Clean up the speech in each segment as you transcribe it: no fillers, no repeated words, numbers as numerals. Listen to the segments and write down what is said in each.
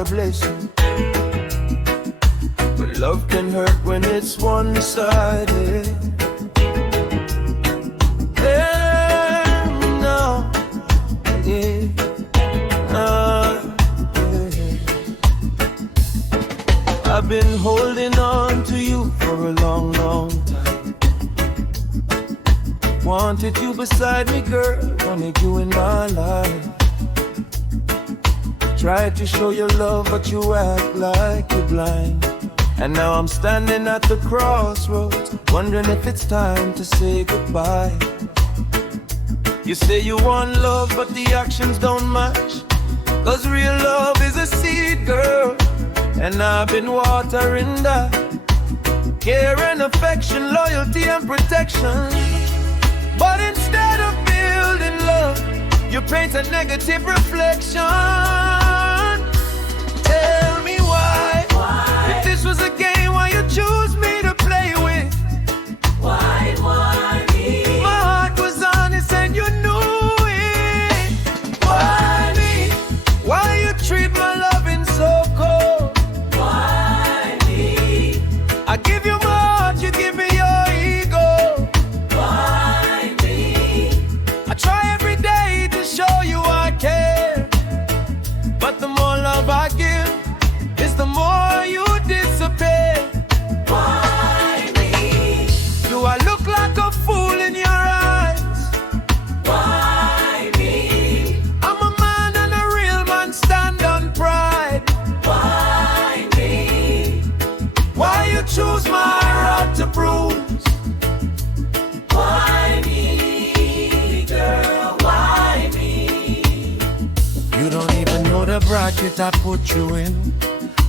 a blessing. But love can hurt when it's one-sided. No, yeah. I've been holding on to you for a long, long time. Wanted you beside me, girl, wanted you in my life. Tried to show your love, but you act like you're blind. And now I'm standing at the crossroads, wondering if it's time to say goodbye. You say you want love, but the actions don't match. 'Cause real love is a seed, girl, and I've been watering that. Care and affection, loyalty and protection. But instead of building love, you paint a negative reflection. Tell me why? If this was a game, why you choose me to play with? Why me? My heart was honest and you knew it. Why me? Why you treat my loving so cold? Why me? I give you my heart, you give me your ego. Why me? I try every day to show you I care, but the more love I give, is the more you disappear. Why me? Do I look like a fool in your eyes? Why me? I'm a man and a real man, stand on pride. Why me? Why you choose my heart to bruise? Why me, girl, why me? You don't even know the bracket I put you in.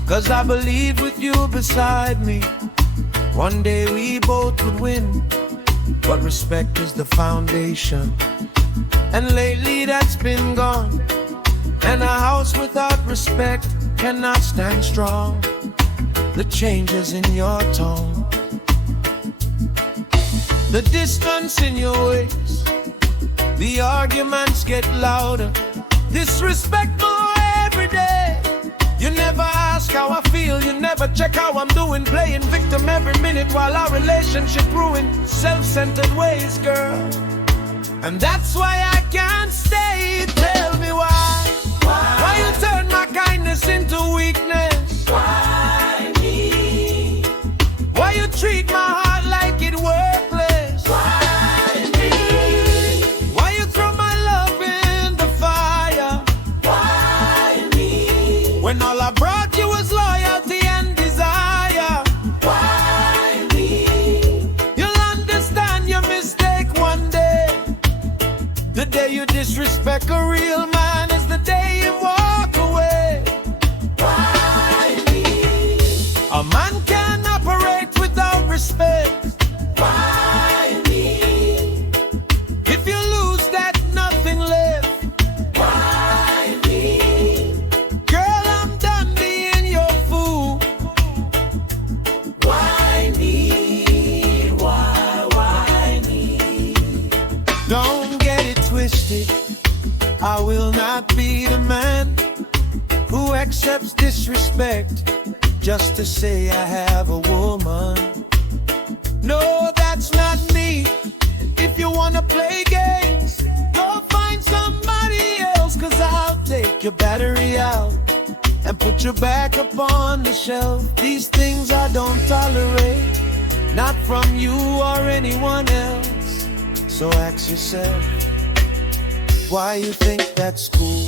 'Cause I believe with you beside me, one day we both would win. But respect is the foundation, and lately that's been gone. And a house without respect cannot stand strong. The changes in your tone, the distance in your ways, the arguments get louder. Disrespect more every day. You never ask how I feel, you never check how I'm doing. Playing victim every minute while our relationship ruined. Self-centered ways, girl, and that's why I can't stay. Tell me why? Why you turn my kindness into weakness? Why me? Why you treat my heart like it worthless? Why me? Why you throw my love in the fire? Why me? When all I brought you was loyalty and desire. Why me? You'll understand your mistake one day. The day you disrespect a real man is the day you walk away. Why me? A man can operate without respect. Why me? If you lose that, nothing left. Why me? Girl, I'm done being your fool. Why me? Why me? Don't get it twisted, I will not be the man who accepts disrespect just to say I have a woman. No, that's not me. If you wanna play games, go find somebody else. 'Cause I'll take your battery out and put you back up on the shelf. These things I don't tolerate, not from you or anyone else. So ask yourself, why you think that's cool?